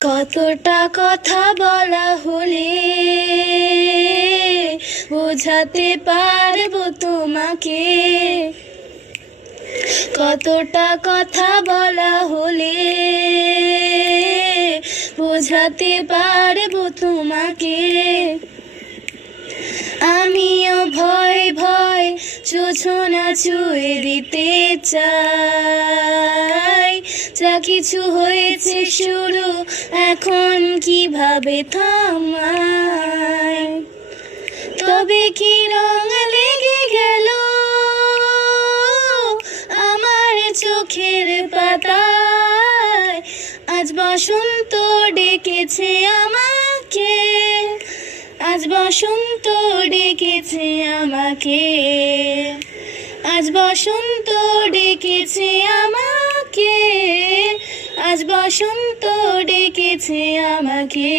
কতটা কথা বলা হলে বোঝাতে পারবো তোমাকে, কতটা কথা বলা হলে বোঝাতে পারবো তোমাকে। আমিও ভয় ভয় যোছনা ছুঁয়ে দিতে চাই, যা কিছু হয়েছে শুরু এখন কিভাবে থামাই। তবে কি রং লেগে গেল আমার চোখের পাতায়, আজ বসন্ত ডেকেছে আমাকে, আজ বসন্ত ডেকেছে আমাকে, আজ বসন্ত ডেকেছে আমাকে, আজ বসন্ত ডেকেছে আমাকে।